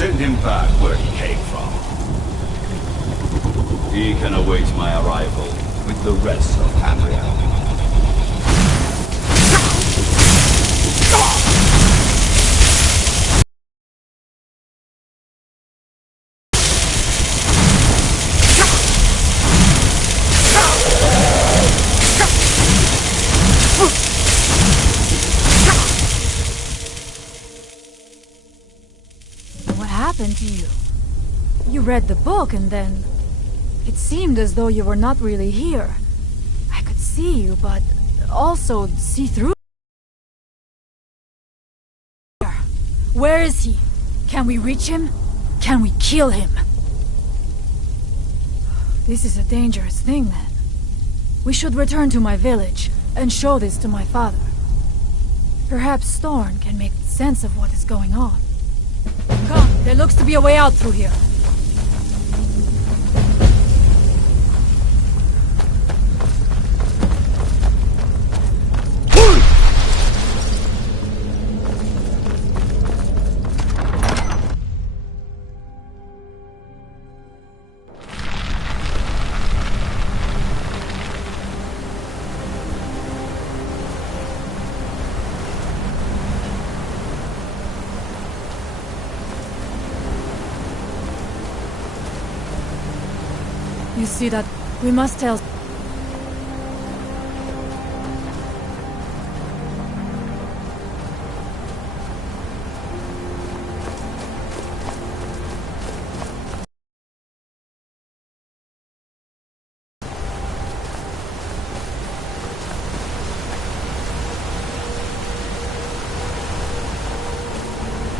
Send him back where he came from. He can await my arrival with the rest of Hamriel. What happened to you? You read the book and then... It seemed as though you were not really here. I could see you, but also see through. Where is he? Can we reach him? Can we kill him? This is a dangerous thing, then. We should return to my village and show this to my father. Perhaps Storm can make sense of what is going on. Come, there looks to be a way out through here. You see that? We must tell...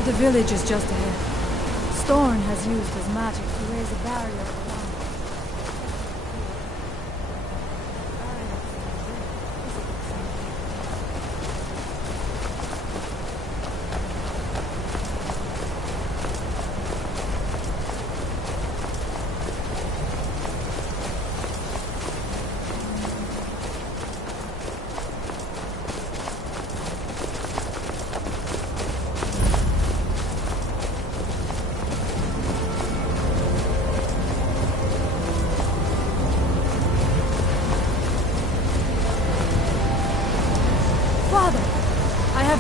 The village is just ahead. Storm has used his magic to raise a barrier around.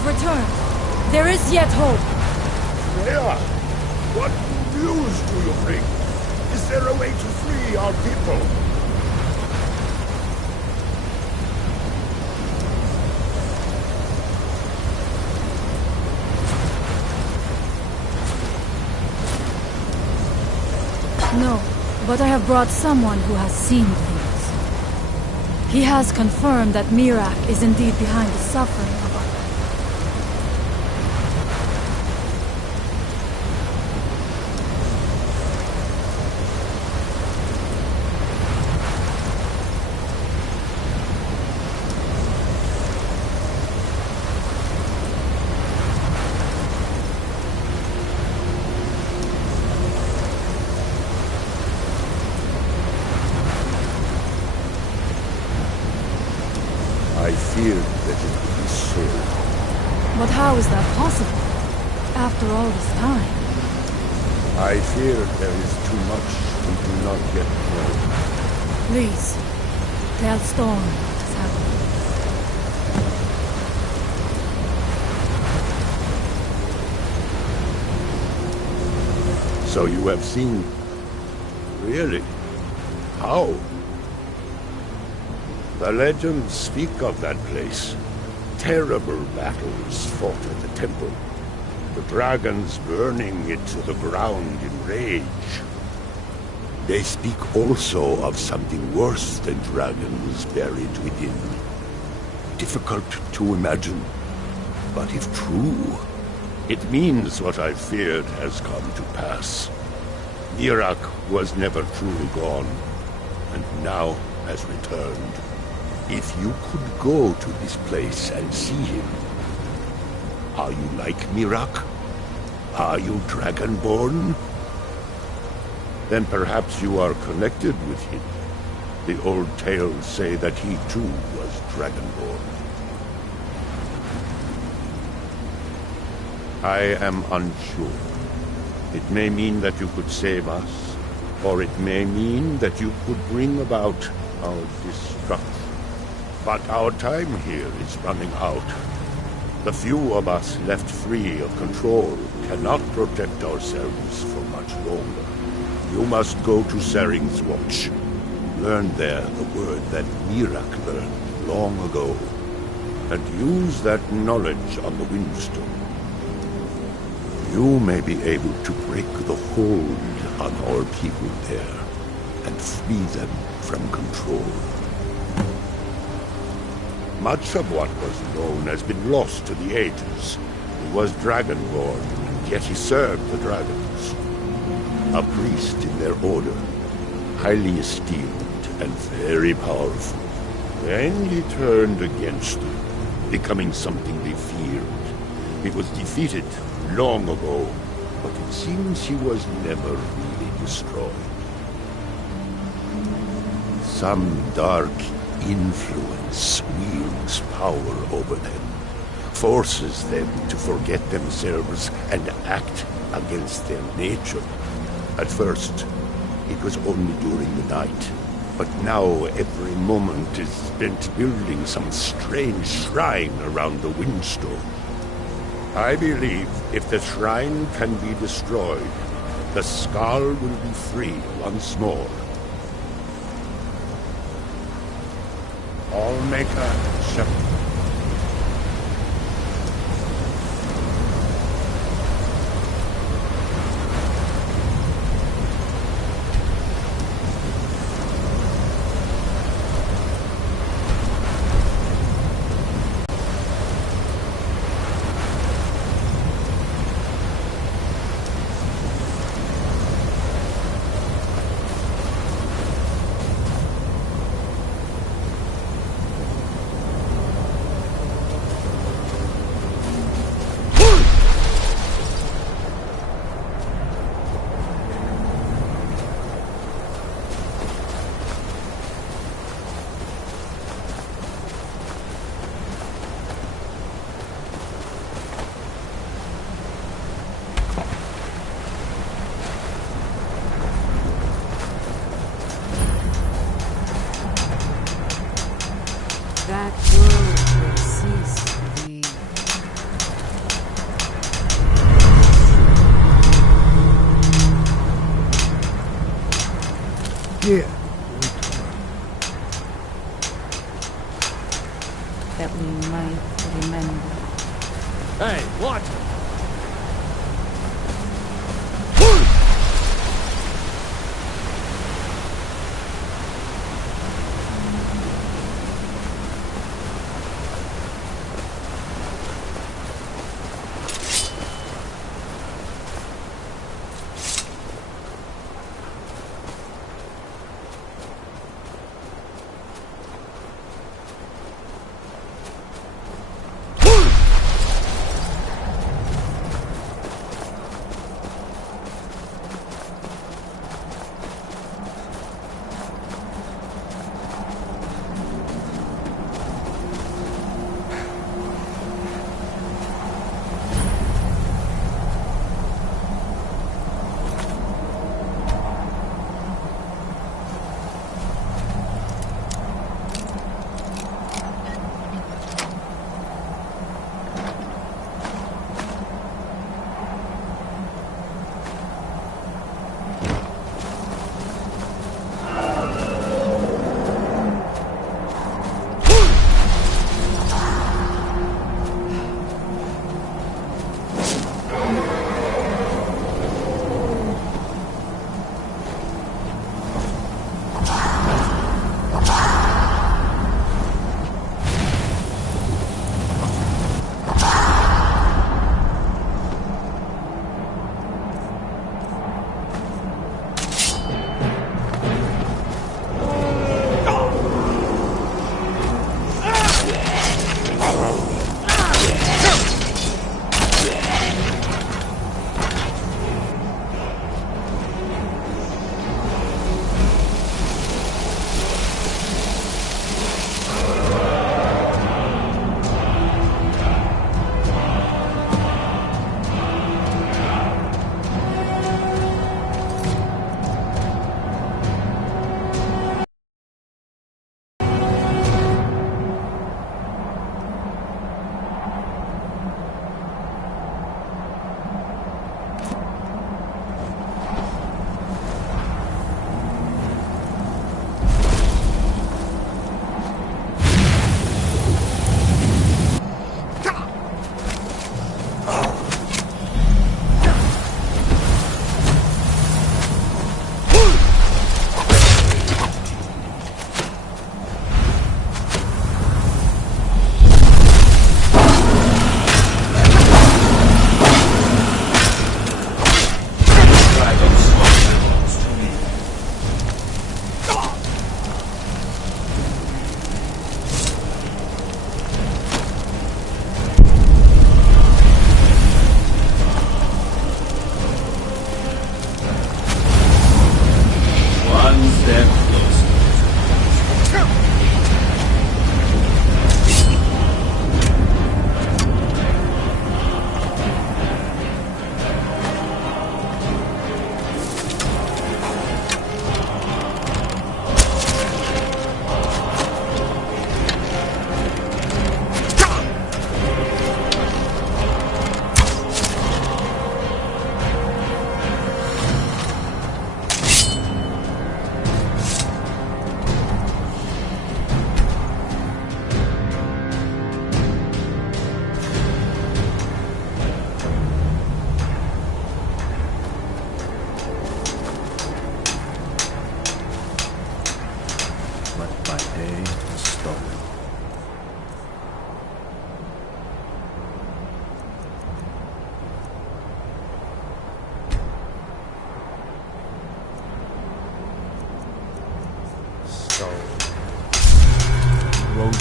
Returned. There is yet hope. Freya, what news do you bring? Is there a way to free our people? No, but I have brought someone who has seen things. He has confirmed that Mirak is indeed behind the suffering of our... I feared that it would be so. But how is that possible? After all this time? I fear there is too much we do not yet know. Please, tell Storm what has happened. So you have seen... Really? How? The legends speak of that place. Terrible battles fought at the temple. The dragons burning it to the ground in rage. They speak also of something worse than dragons buried within. Difficult to imagine, but if true, it means what I feared has come to pass. Mirak was never truly gone, and now has returned. If you could go to this place and see him, are you like Mirak? Are you Dragonborn? Then perhaps you are connected with him. The old tales say that he too was Dragonborn. I am unsure. It may mean that you could save us, or it may mean that you could bring about our destruction. But our time here is running out. The few of us left free of control cannot protect ourselves for much longer. You must go to Sering's Watch. Learn there the word that Mirak learned long ago, and use that knowledge on the Windstone. You may be able to break the hold on our people there, and free them from control. Much of what was known has been lost to the ages. He was Dragonborn, and yet he served the dragons. A priest in their order, highly esteemed and very powerful. Then he turned against them, becoming something they feared. He was defeated long ago, but it seems he was never really destroyed. Some dark influence wields power over them, forces them to forget themselves and act against their nature. At first, it was only during the night, but now every moment is spent building some strange shrine around the Windstone. I believe if the shrine can be destroyed, the Skull will be free once more. Allmaker Shepherd.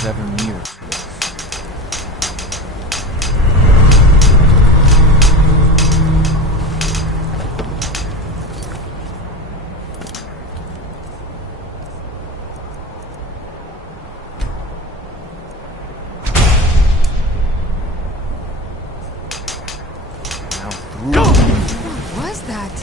ever near. Now through. What was that?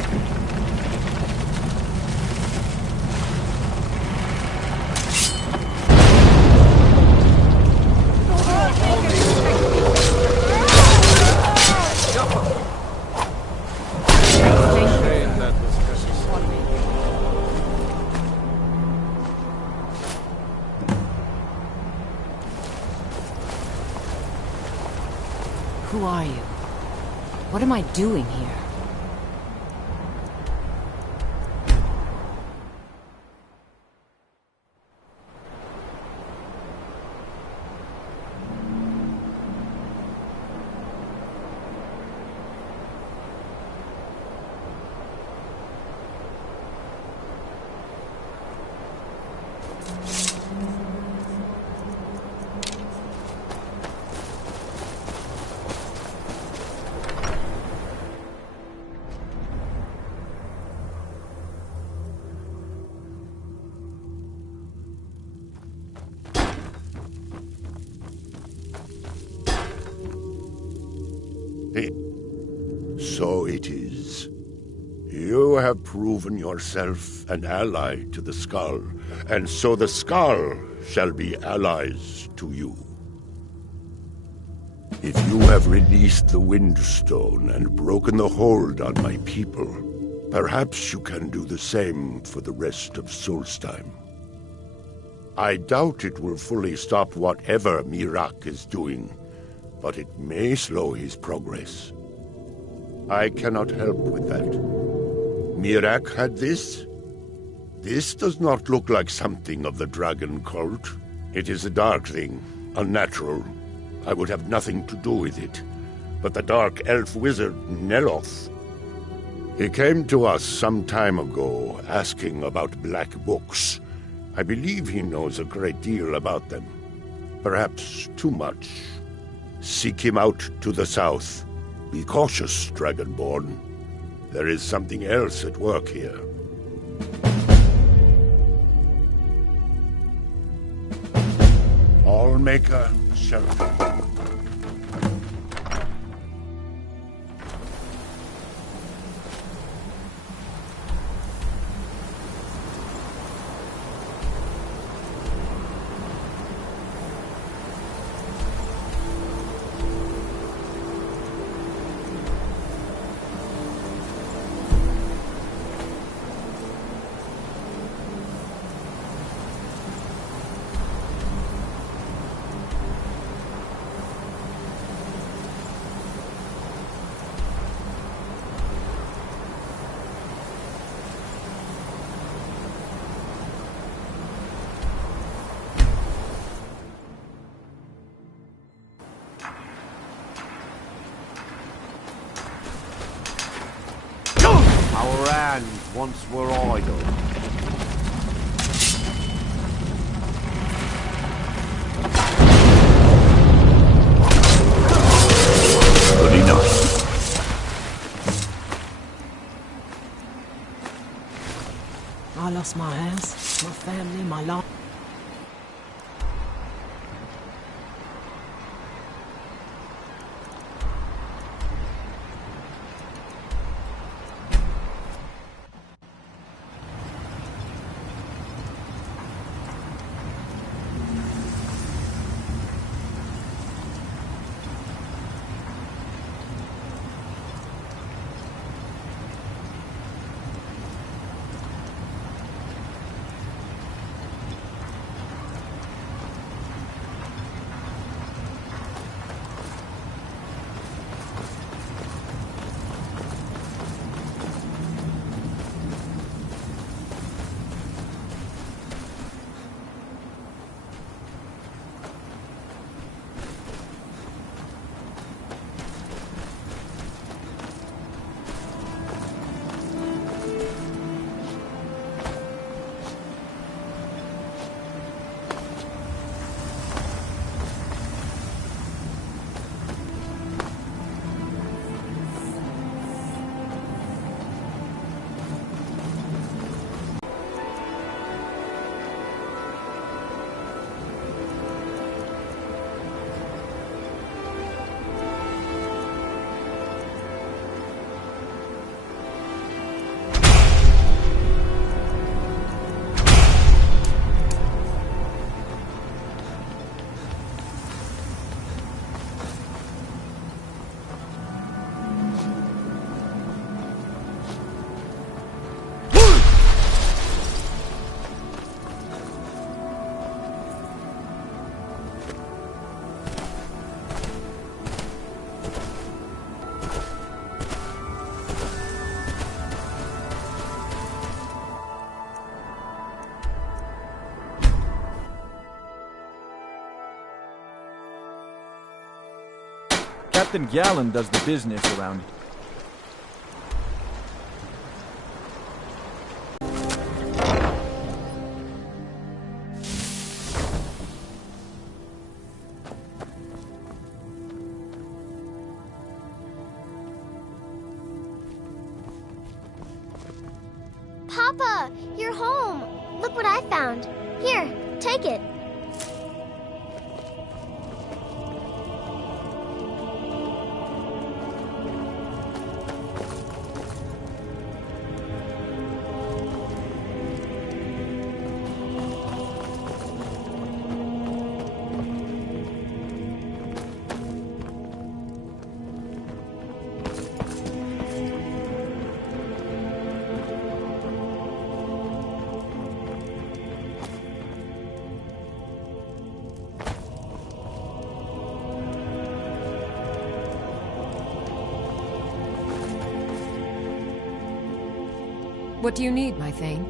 Who are you? What am I doing here? So it is. You have proven yourself an ally to the Skull, and so the Skull shall be allies to you. If you have released the Windstone and broken the hold on my people, perhaps you can do the same for the rest of Solstheim. I doubt it will fully stop whatever Miraak is doing, but it may slow his progress. I cannot help with that. Miraak had this? This does not look like something of the dragon cult. It is a dark thing, unnatural. I would have nothing to do with it. But the dark elf wizard, Neloth, he came to us some time ago, asking about black books. I believe he knows a great deal about them. Perhaps too much. Seek him out to the south. Be cautious, Dragonborn. There is something else at work here. Allmaker shall be. Our hands once were idle. Good enough. I lost my house, my family, my life. Captain Gallen does the business around here. Papa, you're home. Look what I found. Here, take it. What do you need, my Thane?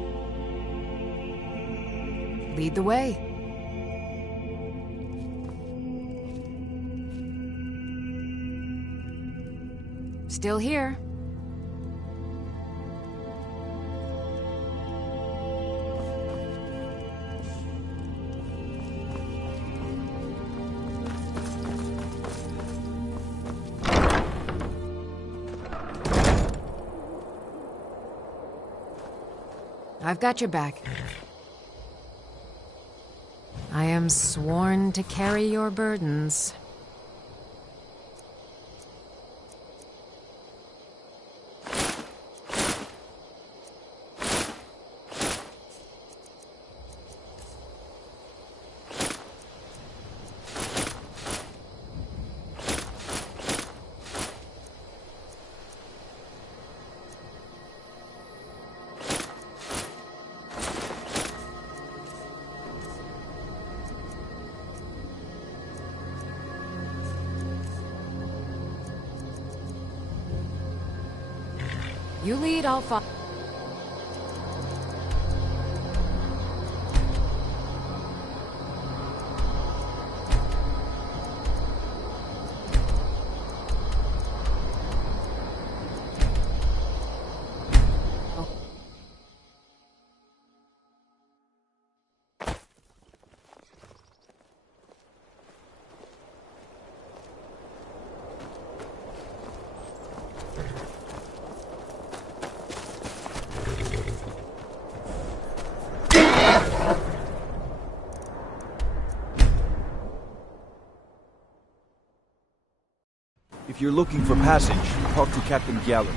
Lead the way. Still here. I've got your back. I am sworn to carry your burdens. You lead, I'll follow. If you're looking for passage, talk to Captain Gallen.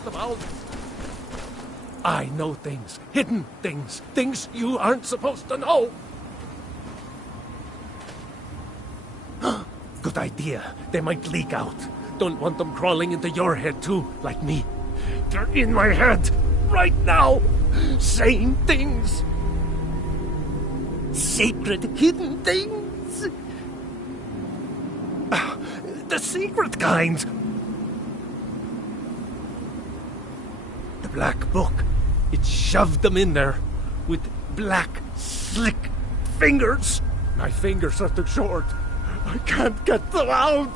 get them out. I know things, hidden things, things you aren't supposed to know. Good idea. They might leak out. Don't want them crawling into your head too, like me. They're in my head, right now, saying things. Sacred, hidden things. The secret kind. The black book. It shoved them in there with black, slick fingers. My fingers are too short. I can't get them out.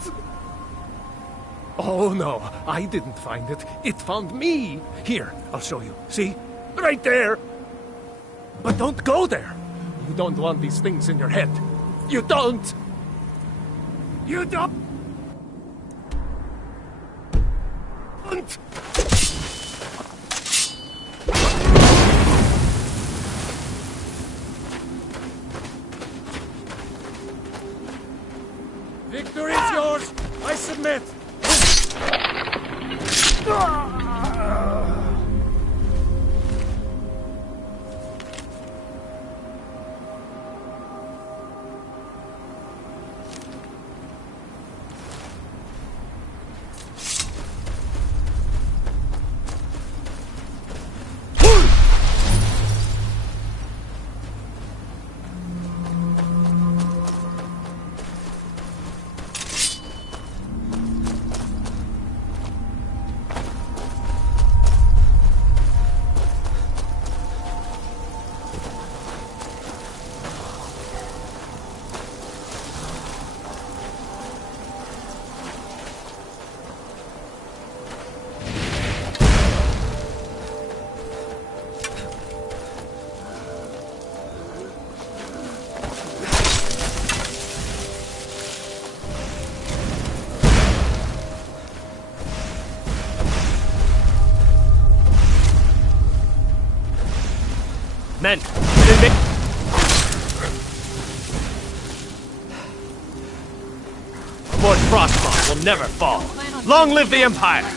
Oh no, I didn't find it. It found me. Here, I'll show you. See? Right there. But don't go there. You don't want these things in your head. You don't. You don't. Victory is yours. I submit. Men, Fort Frostmoth will never fall. Long live the Empire!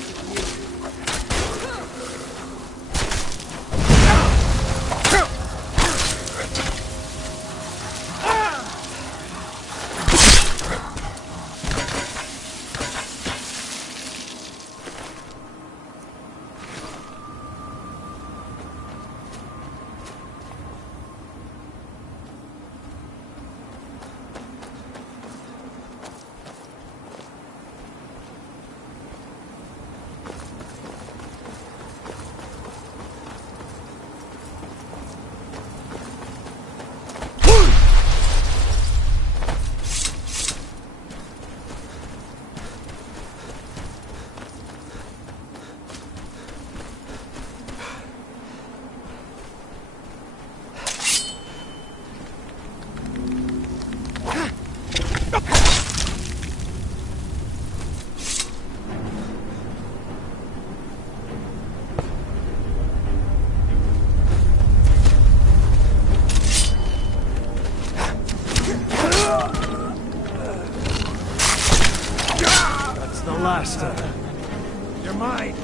Last of them. You're mine.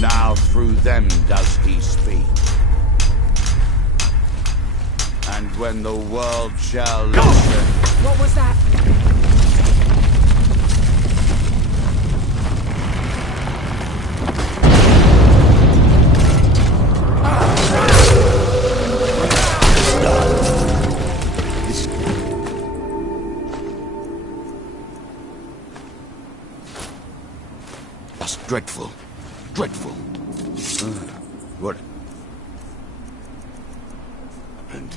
Now through them does he speak. And when the world shall listen... What was that? That's dreadful. Dreadful. What? And...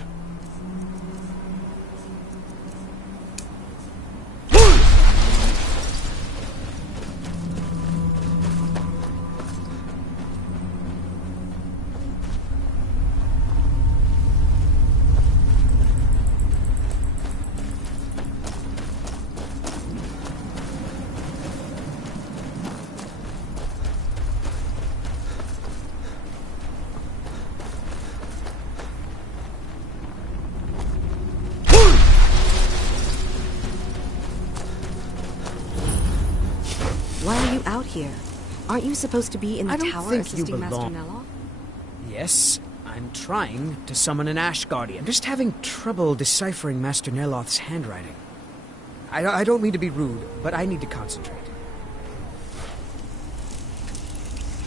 Why are you out here? Aren't you supposed to be in the tower assisting Master Neloth? Yes, I'm trying to summon an Ash Guardian. I'm just having trouble deciphering Master Neloth's handwriting. I don't mean to be rude, but I need to concentrate.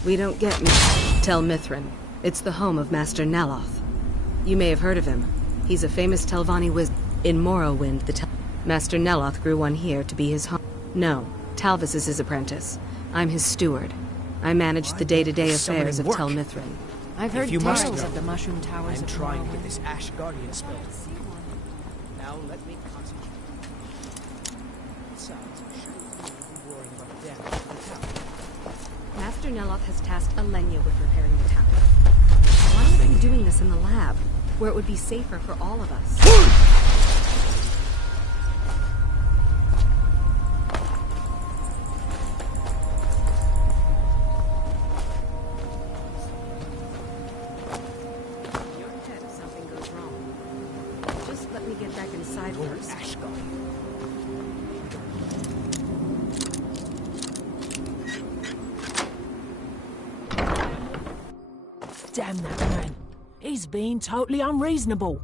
We don't get Tel Mithrin. It's the home of Master Neloth. You may have heard of him. He's a famous Telvanni wizard. In Morrowind, Master Neloth grew one here to be his home. No, Talvis is his apprentice. I'm his steward. I manage the day-to-day affairs of Tel Mithrin. I've heard tales of the Mushroom Towers. I'm trying to get this Ash Guardian spell. Now let me concentrate. Besides, I'm sure you'll be worrying about damage to the tower. Master Neloth has tasked Alenia with repairing the tower. Why aren't you doing this in the lab, where it would be safer for all of us? Damn that man. He's being totally unreasonable.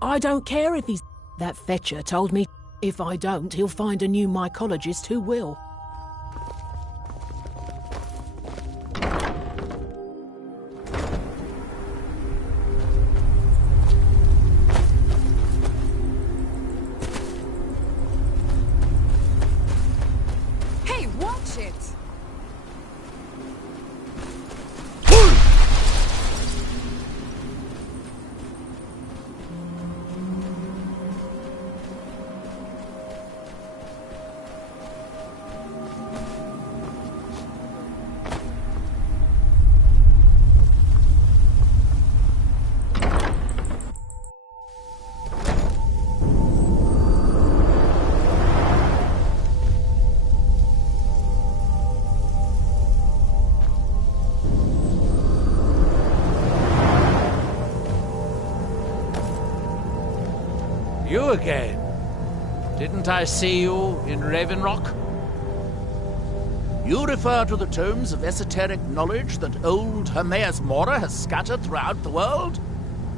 I don't care if he's... That fetcher told me if I don't, he'll find a new mycologist who will. Hey, watch it! You again? Didn't I see you in Raven Rock? You refer to the tomes of esoteric knowledge that old Hermaeus Mora has scattered throughout the world?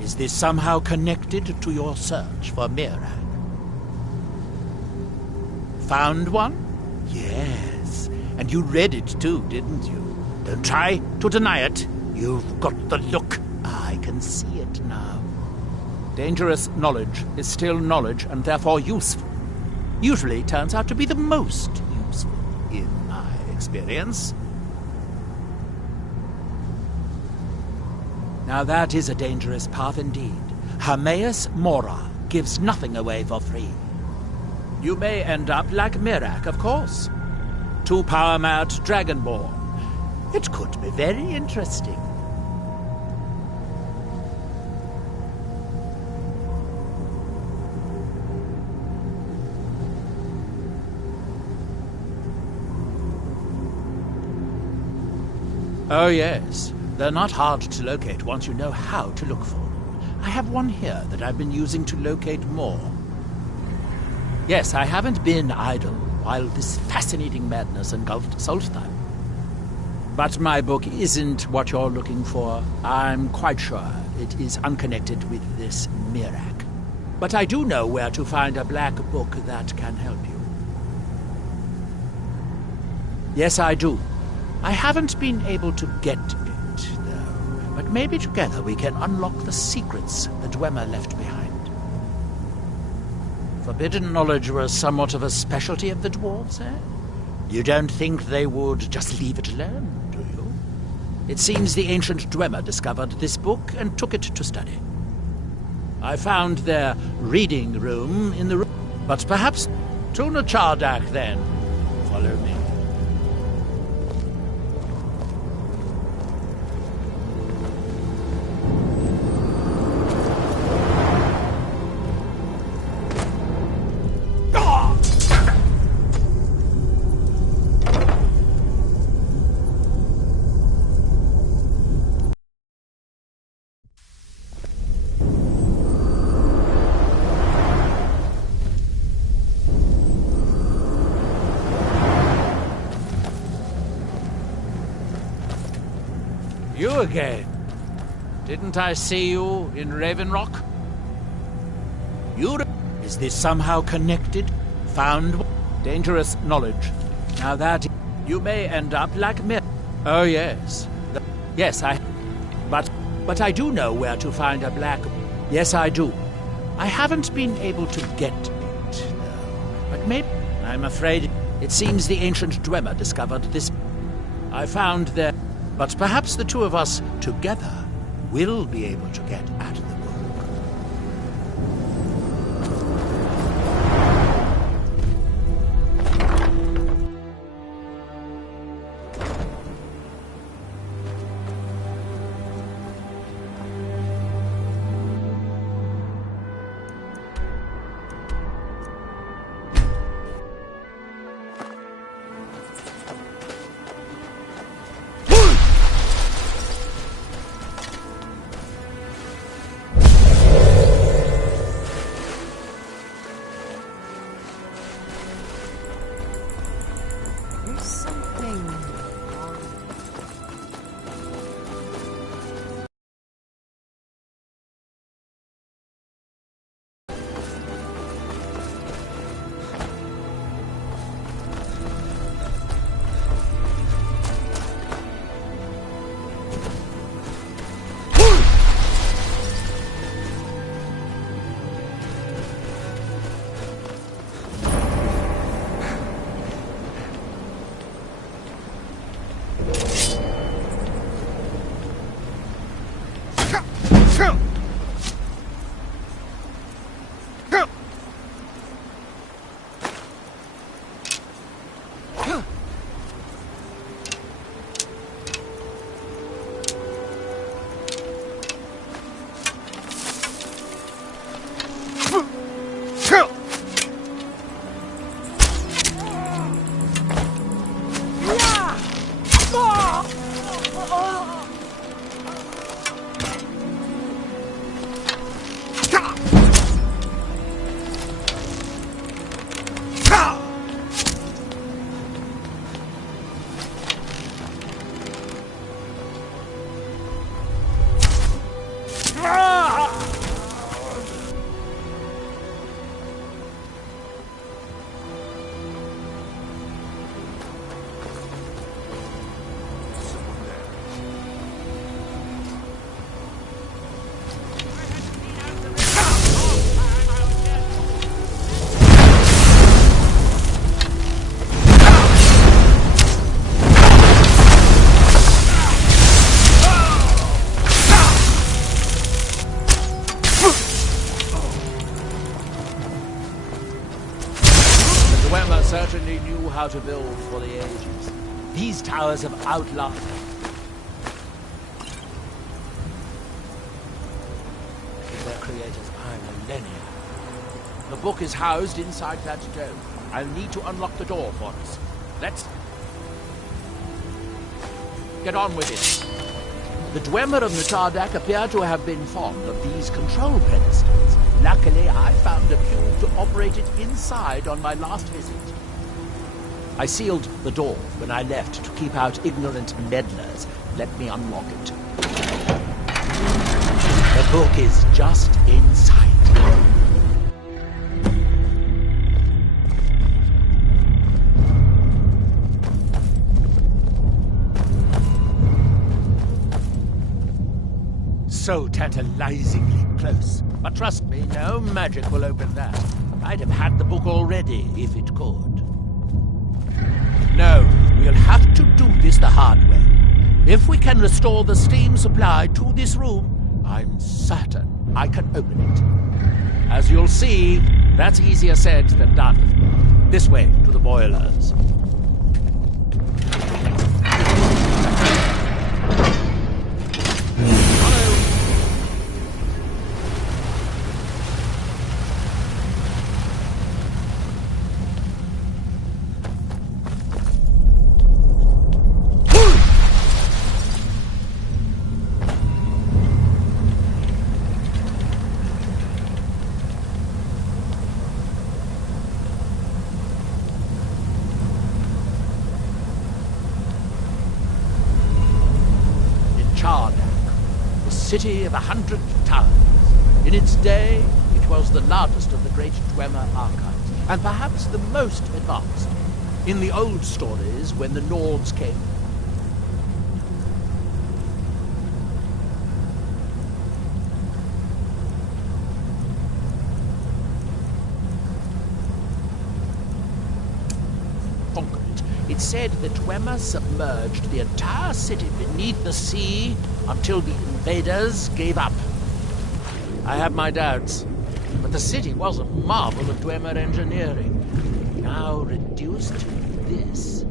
Is this somehow connected to your search for Mirag? Found one? Yes. And you read it too, didn't you? Don't try to deny it. You've got the look. I can see it now. Dangerous knowledge is still knowledge and therefore useful. Usually turns out to be the most useful, in my experience. Now that is a dangerous path indeed. Hermaeus Mora gives nothing away for free. You may end up like Mirag, of course. Too power-mad Dragonborn. It could be very interesting. Oh yes, they're not hard to locate once you know how to look for them. I have one here that I've been using to locate more. Yes, I haven't been idle while this fascinating madness engulfed Solstheim. But my book isn't what you're looking for. I'm quite sure it is unconnected with this Mirag. But I do know where to find a black book that can help you. Yes, I do. I haven't been able to get it, though. But maybe together we can unlock the secrets the Dwemer left behind. Forbidden knowledge was somewhat of a specialty of the dwarves, eh? You don't think they would just leave it alone, do you? It seems the ancient Dwemer discovered this book and took it to study. I found their reading room in the room. But perhaps to Nachardak, then. Follow me. You again. Didn't I see you in Raven Rock? Is this somehow connected? Found dangerous knowledge. Now that you may end up like me. Oh yes. Yes, But I do know where to find a black... Yes, I do. I haven't been able to get it, though. But maybe... I'm afraid it seems the ancient Dwemer discovered this. I found there... But perhaps the two of us together will be able to get at the book. Certainly knew how to build for the ages. These towers have outlawed them. Their creators are millennia. The book is housed inside that dome. I'll need to unlock the door for us. Let's get on with it. The Dwemer of Nachardak appear to have been fond of these control pedestals. Luckily, I found a cube to operate it inside on my last visit. I sealed the door when I left to keep out ignorant meddlers. Let me unlock it. The book is just in sight. So tantalizingly close. But trust me, no magic will open that. I'd have had the book already if it could. No, we'll have to do this the hard way. If we can restore the steam supply to this room, I'm certain I can open it. As you'll see, that's easier said than done. This way to the boilers. City of 100 towns. In its day, it was the largest of the great Dwemer archives, and perhaps the most advanced. In the old stories, when the Nords came... It's said that Dwemer submerged the entire city beneath the sea until the invaders gave up. I have my doubts, but the city was a marvel of Dwemer engineering, now reduced to this.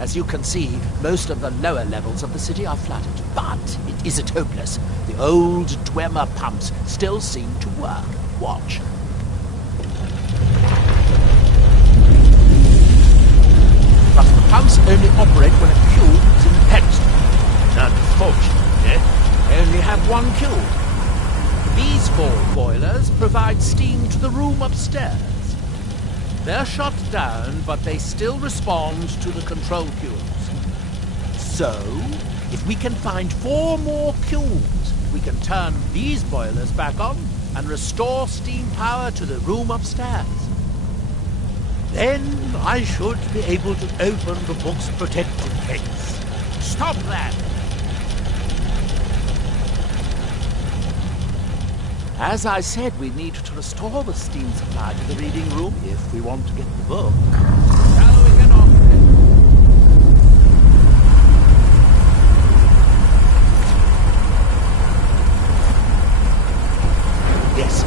As you can see, most of the lower levels of the city are flooded, but it isn't hopeless. The old Dwemer pumps still seem to work. Watch. But the pumps only operate when a cube is in the pedestal. Unfortunately, they only have one cube. These 4 boilers provide steam to the room upstairs. They're shut down, but they still respond to the control cubes. So, if we can find 4 more cubes, we can turn these boilers back on and restore steam power to the room upstairs. Then I should be able to open the book's protected case. Stop that! As I said, we need to restore the steam supply to the reading room if we want to get the book. Shall we get on? Yes,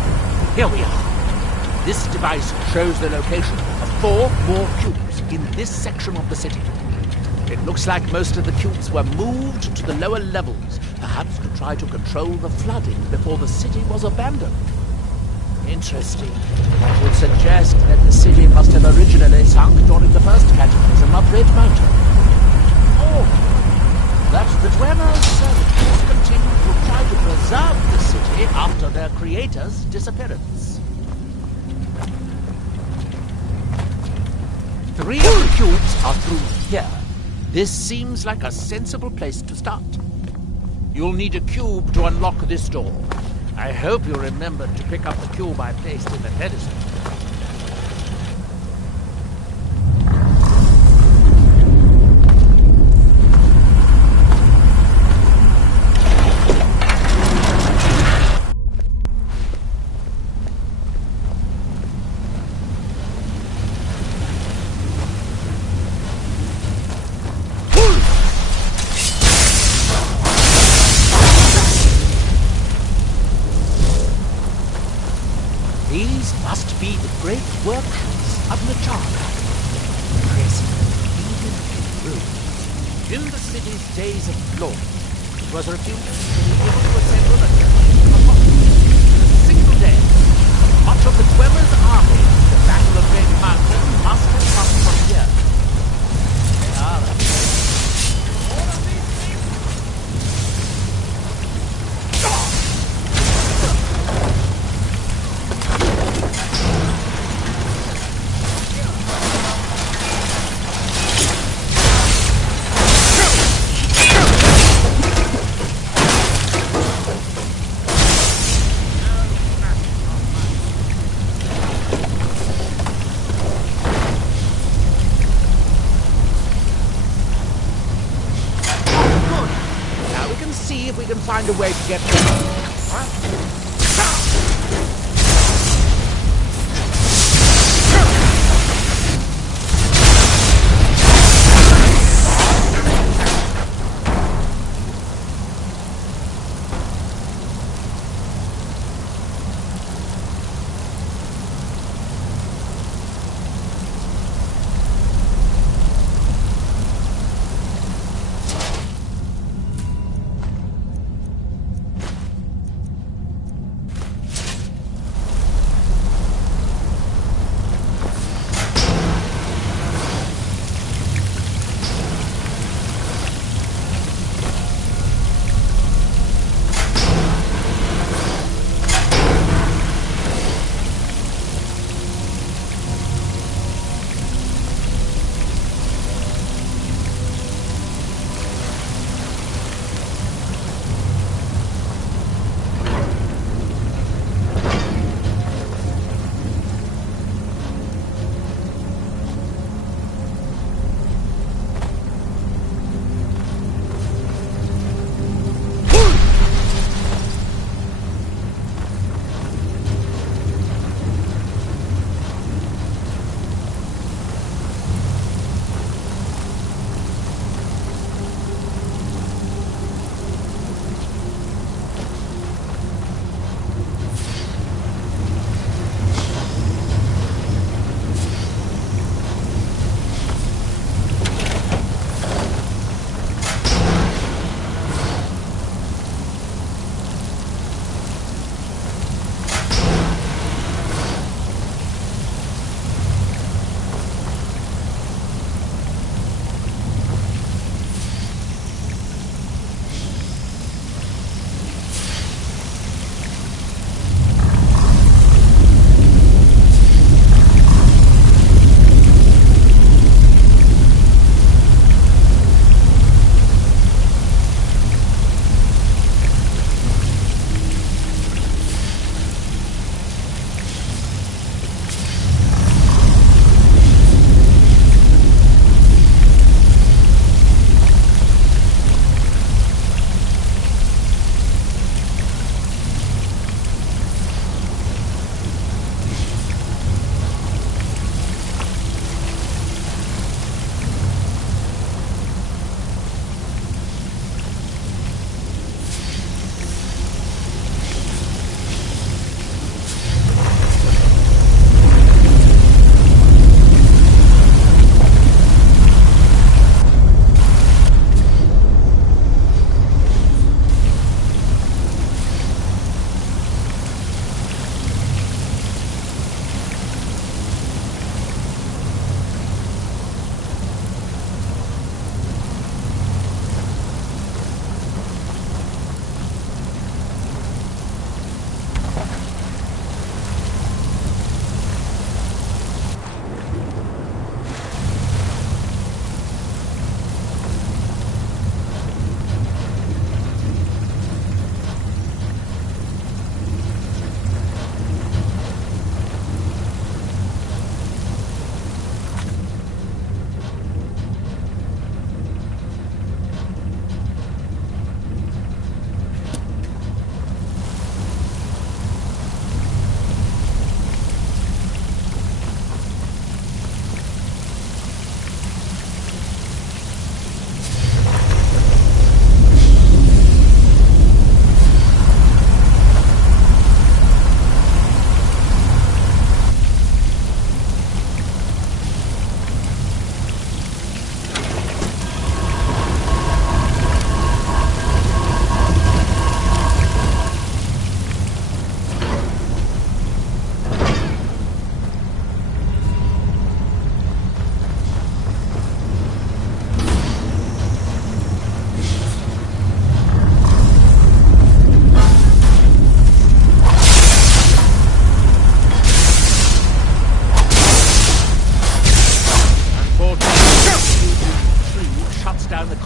here we are. This device shows the location of 4 more cubes in this section of the city. It looks like most of the cubes were moved to the lower levels, perhaps to try to control the flooding before the city was abandoned. Interesting. That would suggest that the city must have originally sunk during the first cataclysm of Red Mountain. Or that the Dwemer's servants continued to try to preserve the city after their creator's disappearance. 3 of the cubes are through here. This seems like a sensible place to start. You'll need a cube to unlock this door. I hope you remember to pick up the cube I placed in the pedestal. These must be the great workshops of Nachaga. In the city's days of glory, it was refused to be able to assemble a in a single day. Much of the Dwemer's army in the Battle of Red Mountain must have come from here. They are all of these things. see if we can find a way to get...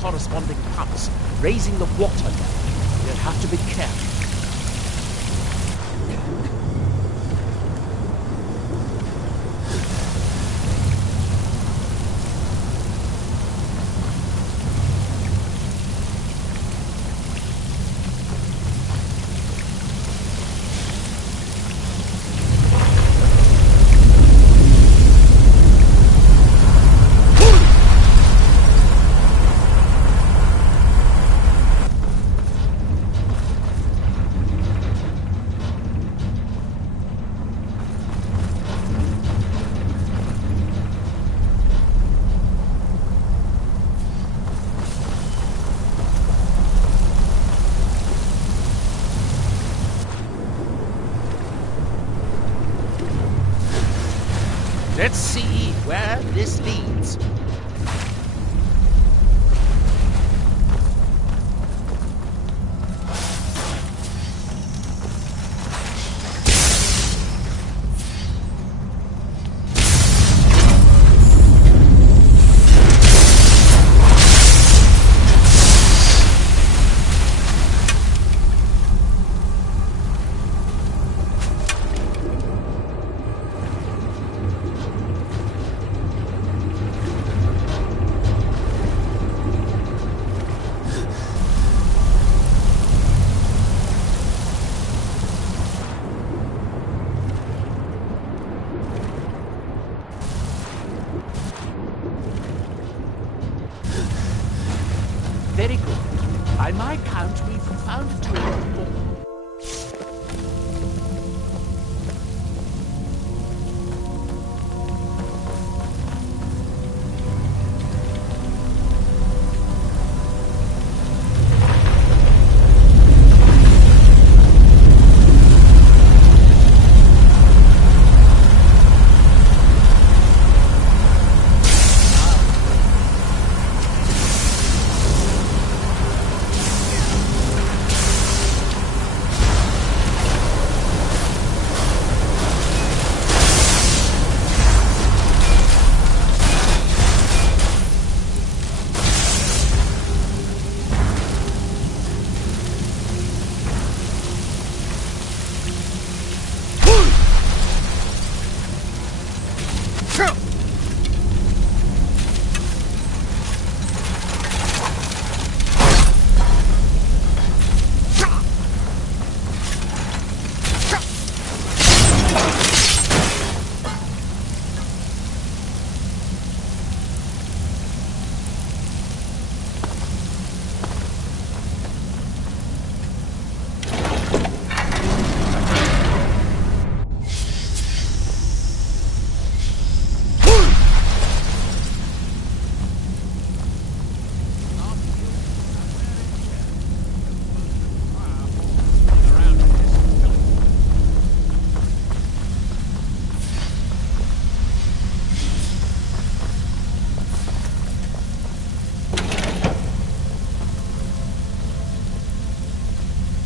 corresponding pumps, raising the water level. You'll have to be careful. Let's see where this leads. Very good. By my count, we've found a tool of more.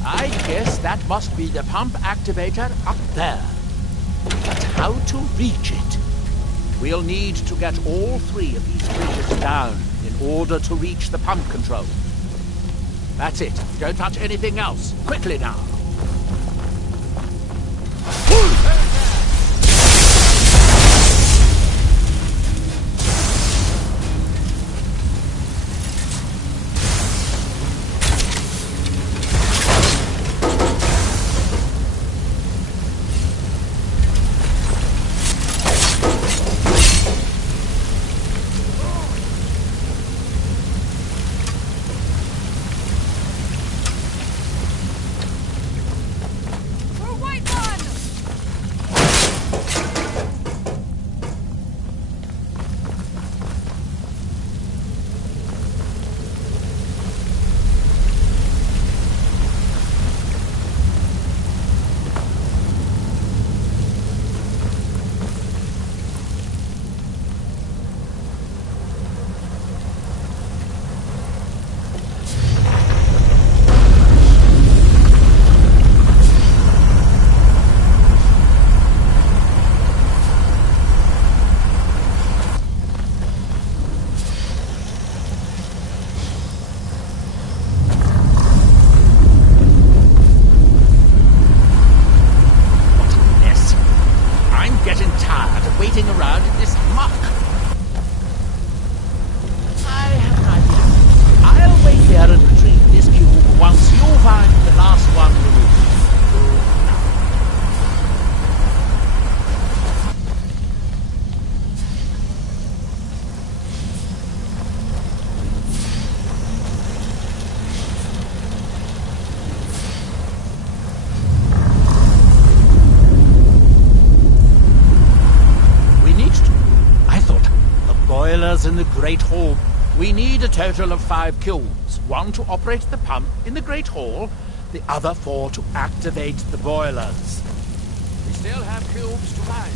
I guess that must be the pump activator up there. But how to reach it? We'll need to get all three of these bridges down in order to reach the pump control. That's it. Don't touch anything else. Quickly now. Waiting around in this muck. I have an idea. I'll wait here and retrieve this cube once you find the last one removed. In the Great Hall. We need a total of 5 kilns. 1 to operate the pump in the Great Hall, the other 4 to activate the boilers. We still have cubes to find.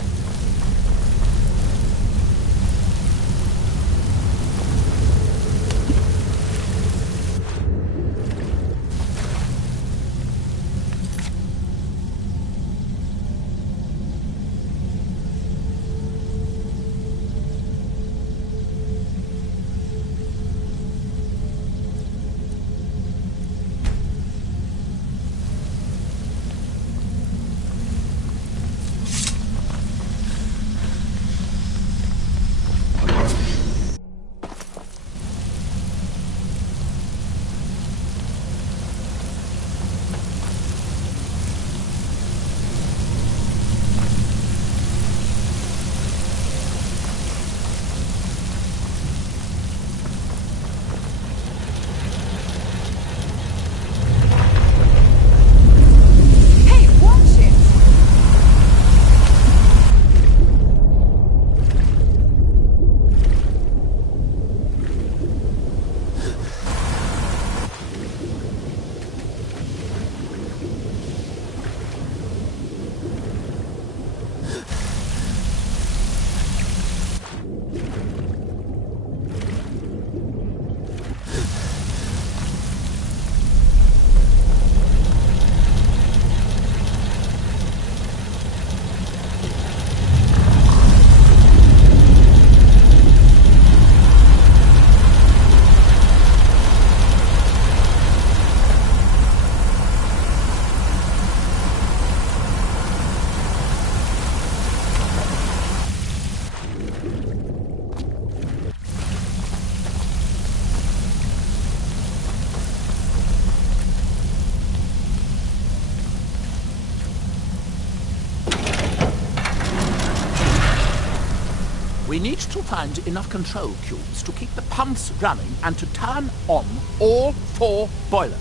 We need to find enough control cubes to keep the pumps running and to turn on all 4 boilers.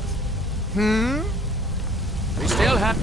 We still have...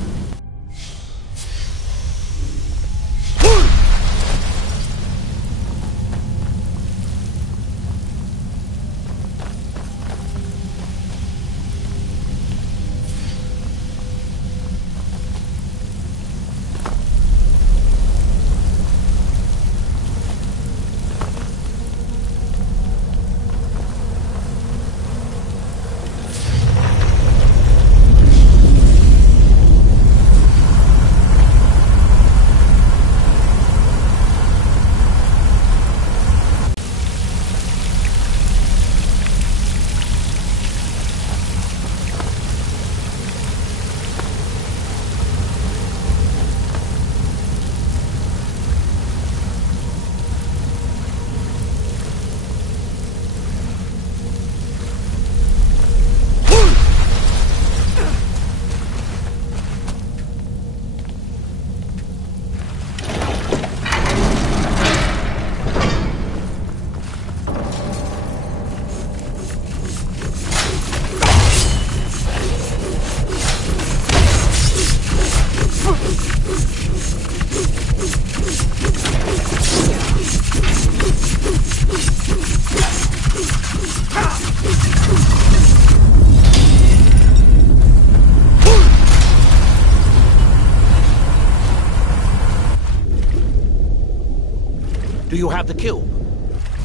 Do you have the cube?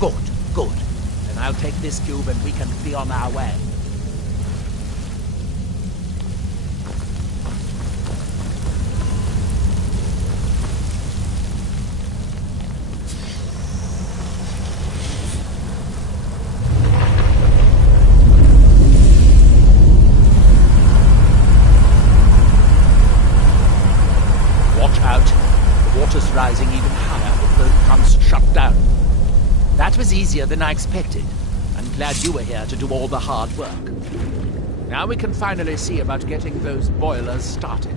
Good, good. Then I'll take this cube and we can be on our way. Watch out. The water's rising even higher. Both pumps shut down. That was easier than I expected. I'm glad you were here to do all the hard work. Now we can finally see about getting those boilers started.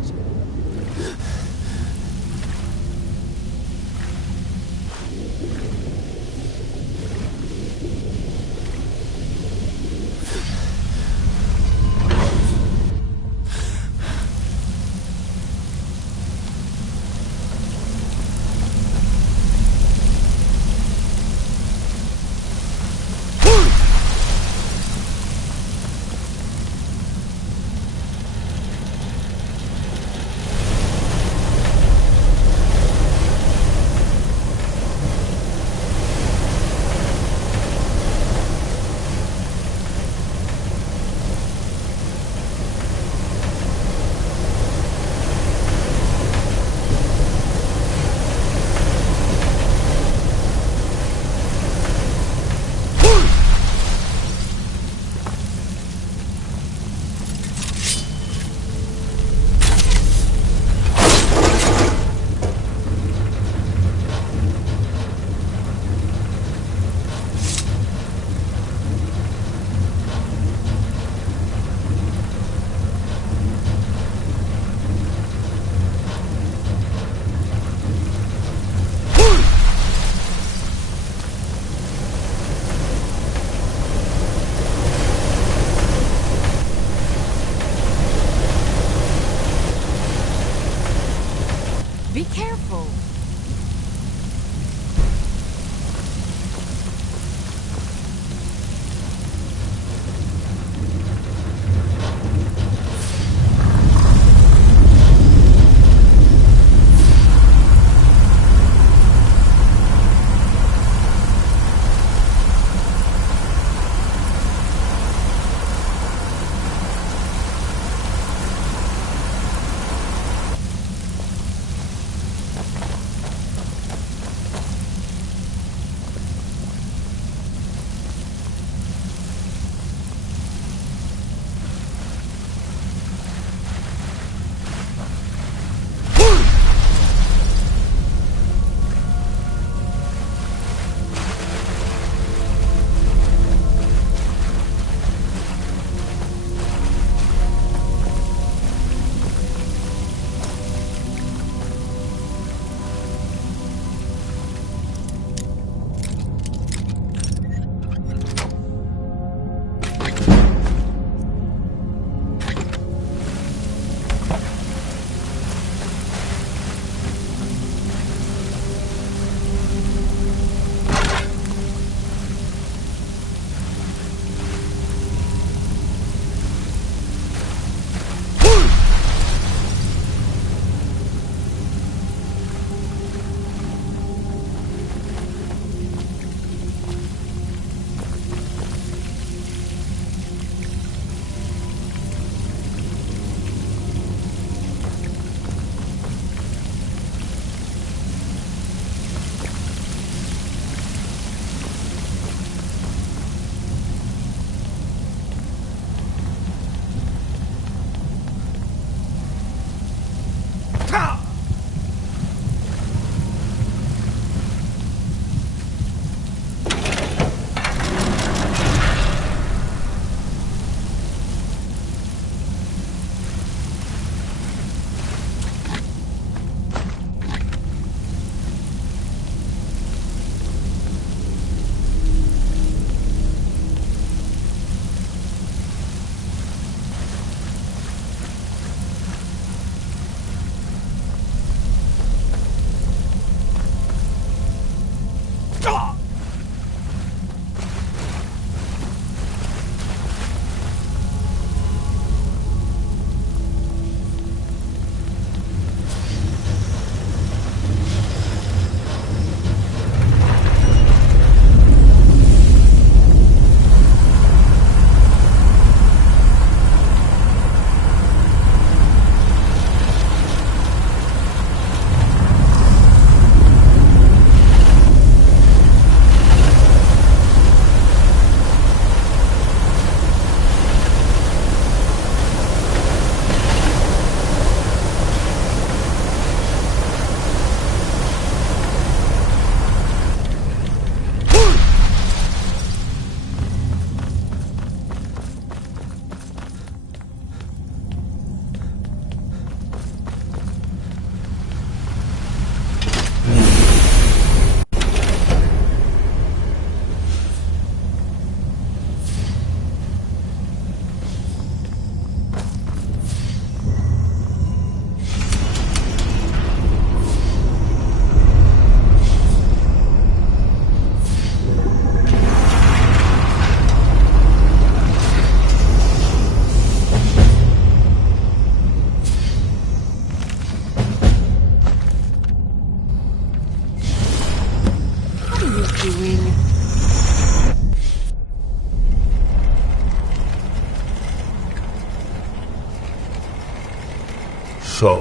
So,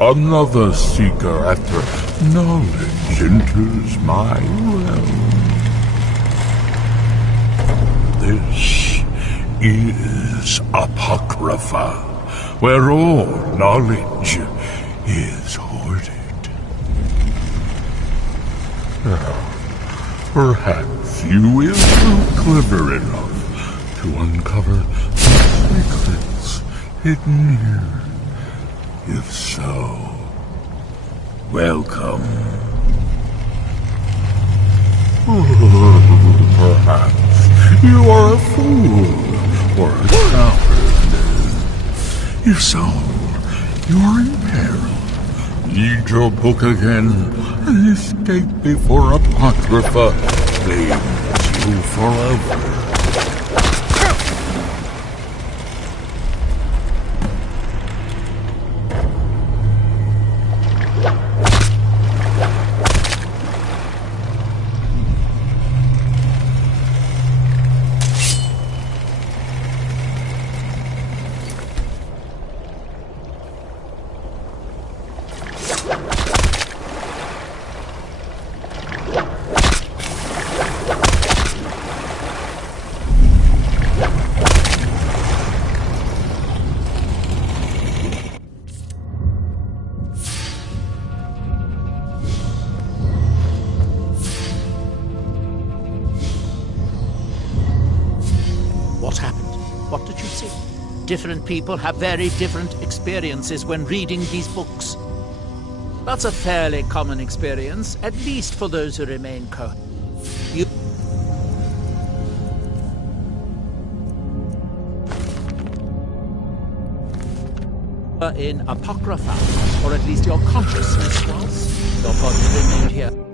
another seeker after knowledge enters my realm. This is Apocrypha, where all knowledge is hoarded. Perhaps you will prove clever enough to uncover the secrets hidden here. If so, welcome. Perhaps you are a fool or a coward. If so, you are in peril. Read your book again and escape before Apocrypha claims you forever. What happened? What did you see? Different people have very different experiences when reading these books. That's a fairly common experience, at least for those who remain You were in Apocrypha, or at least your consciousness was. Your body remained here.